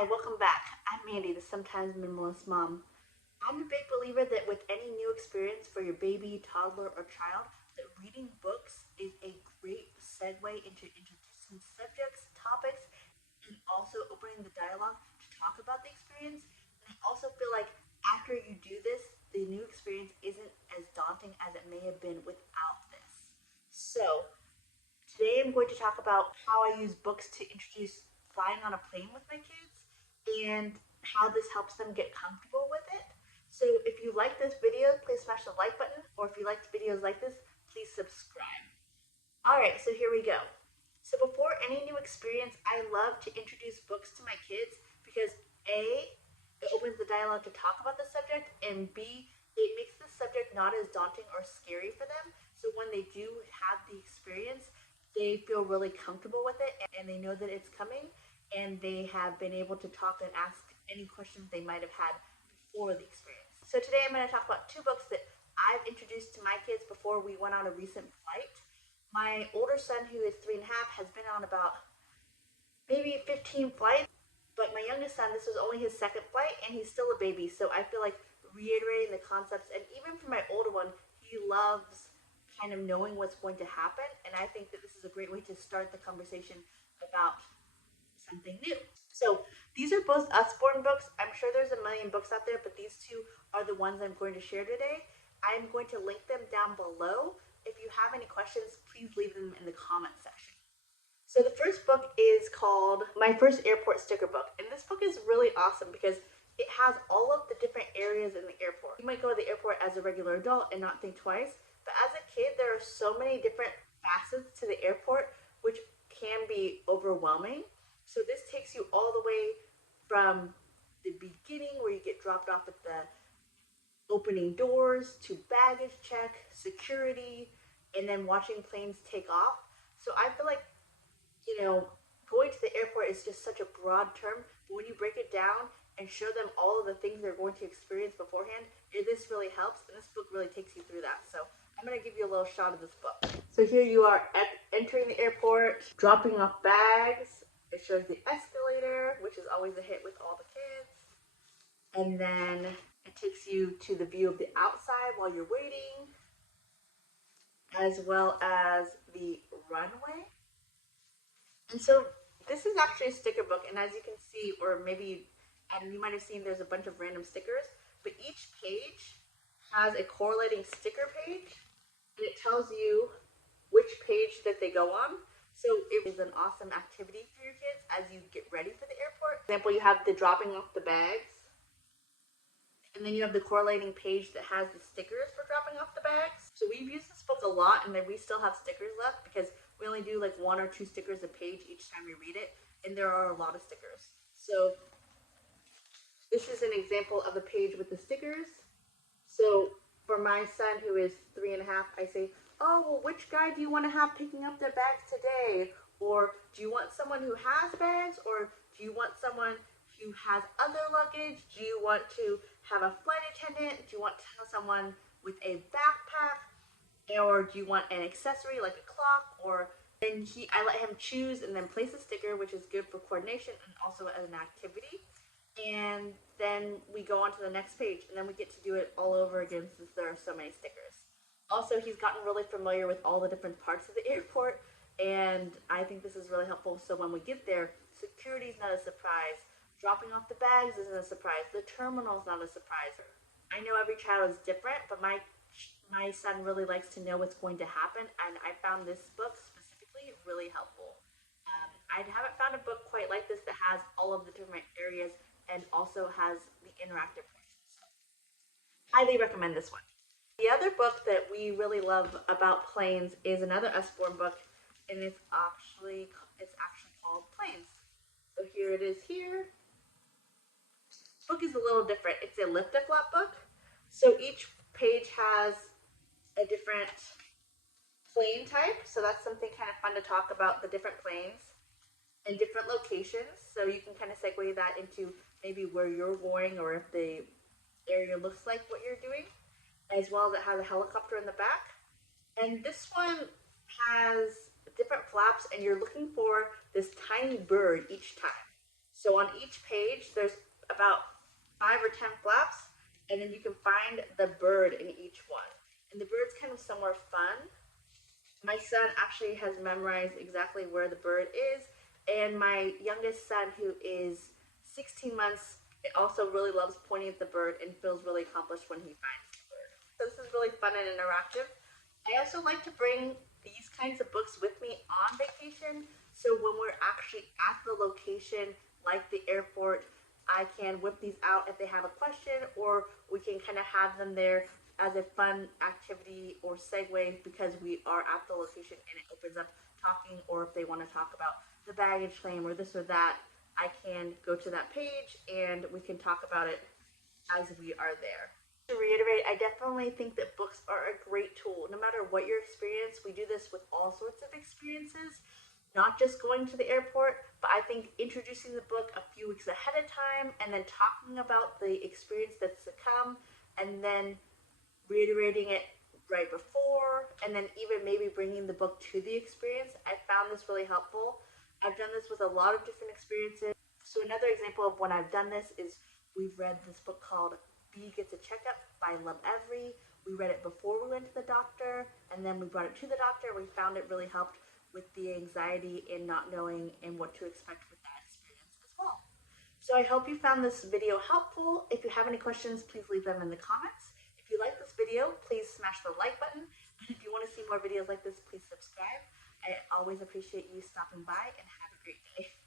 Hi, welcome back. I'm Mandy, the sometimes minimalist mom. I'm a big believer that with any new experience for your baby, toddler, or child, that reading books is a great segue into introducing subjects, topics, and also opening the dialogue to talk about the experience. And I also feel like after you do this, the new experience isn't as daunting as it may have been without this. So, today I'm going to talk about how I use books to introduce flying on a plane with my kids and how this helps them get comfortable with it. So if you like this video, please smash the like button, or if you liked videos like this, please subscribe. Alright, so here we go. So before any new experience, I love to introduce books to my kids because A, it opens the dialogue to talk about the subject, and B, it makes the subject not as daunting or scary for them. So when they do have the experience, they feel really comfortable with it and they know that it's coming and they have been able to talk and ask any questions they might have had before the experience. So today I'm going to talk about two books that I've introduced to my kids before we went on a recent flight. My older son, who is 3.5, has been on about maybe 15 flights, but my youngest son, this was only his second flight, and he's still a baby, so I feel like reiterating the concepts, and even for my older one, he loves kind of knowing what's going to happen, and I think that this is a great way to start the conversation about something new. So these are both Usborne books. I'm sure there's a million books out there, but these two are the ones I'm going to share today. I'm going to link them down below. If you have any questions, please leave them in the comments section. So the first book is called My First Airport Sticker Book. And this book is really awesome because it has all of the different areas in the airport. You might go to the airport as a regular adult and not think twice, but as a kid, there are so many different facets to the airport, which can be overwhelming. So this takes you all the way from the beginning where you get dropped off at the opening doors to baggage check, security, and then watching planes take off. So I feel like, going to the airport is just such a broad term, but when you break it down and show them all of the things they're going to experience beforehand, this really helps, and this book really takes you through that. So I'm going to give you a little shot of this book. So here you are entering the airport, dropping off bags. It shows the escalator, which is always a hit with all the kids. And then it takes you to the view of the outside while you're waiting, as well as the runway. And so this is actually a sticker book, and as you can see, or maybe you might have seen, there's a bunch of random stickers, but each page has a correlating sticker page, and it tells you which page that they go on. So it is an awesome activity for your kids as you get ready for the airport. For example, you have the dropping off the bags, and then you have the correlating page that has the stickers for dropping off the bags. So we've used this book a lot, and then we still have stickers left because we only do like 1 or 2 stickers a page each time we read it, and there are a lot of stickers. So this is an example of a page with the stickers. So for my son, who is 3.5, I say, oh, well, which guy do you want to have picking up their bags today? Or do you want someone who has bags? Or do you want someone who has other luggage? Do you want to have a flight attendant? Do you want to have someone with a backpack? Or do you want an accessory like a clock? Or then I let him choose and then place a sticker, which is good for coordination and also as an activity. And then we go on to the next page, and then we get to do it all over again since there are so many stickers. Also, he's gotten really familiar with all the different parts of the airport, and I think this is really helpful. So when we get there, security is not a surprise. Dropping off the bags isn't a surprise. The terminal is not a surprise. I know every child is different, but my son really likes to know what's going to happen, and I found this book specifically really helpful. I haven't found a book quite like this that has all of the different areas and also has the interactive portions. So, highly recommend this one. The other book that we really love about planes is another Usborne book, and it's actually called Planes. So here it is here. This book is a little different. It's a lift-a-flap book. So each page has a different plane type. So that's something kind of fun to talk about, the different planes in different locations. So you can kind of segue that into maybe where you're going or if the area looks like what you're doing, as well as it has a helicopter in the back. And this one has different flaps, and you're looking for this tiny bird each time. So on each page, there's about 5 or 10 flaps, and then you can find the bird in each one. And the bird's kind of somewhere fun. My son actually has memorized exactly where the bird is, and my youngest son, who is 16 months, also really loves pointing at the bird and feels really accomplished when he finds the bird. So this is really fun and interactive. I also like to bring these kinds of books with me on vacation, so when we're actually at the location, like the airport, I can whip these out if they have a question, or we can kind of have them there as a fun activity or segue because we are at the location and it opens up talking, or if they want to talk about the baggage claim or this or that, I can go to that page and we can talk about it as we are there. To reiterate, I definitely think that books are a great tool. No matter what your experience, we do this with all sorts of experiences, not just going to the airport, but I think introducing the book a few weeks ahead of time and then talking about the experience that's to come, and then reiterating it right before, and then even maybe bringing the book to the experience. I found this really helpful. I've done this with a lot of different experiences. So another example of when I've done this is we've read this book called Bee Gets a Checkup by Love Every. We read it before we went to the doctor, and then we brought it to the doctor. We found it really helped with the anxiety and not knowing and what to expect with that experience as well. So I hope you found this video helpful. If you have any questions, please leave them in the comments. If you like this video, please smash the like button. And if you want to see more videos like this, please subscribe. I always appreciate you stopping by, and have a great day.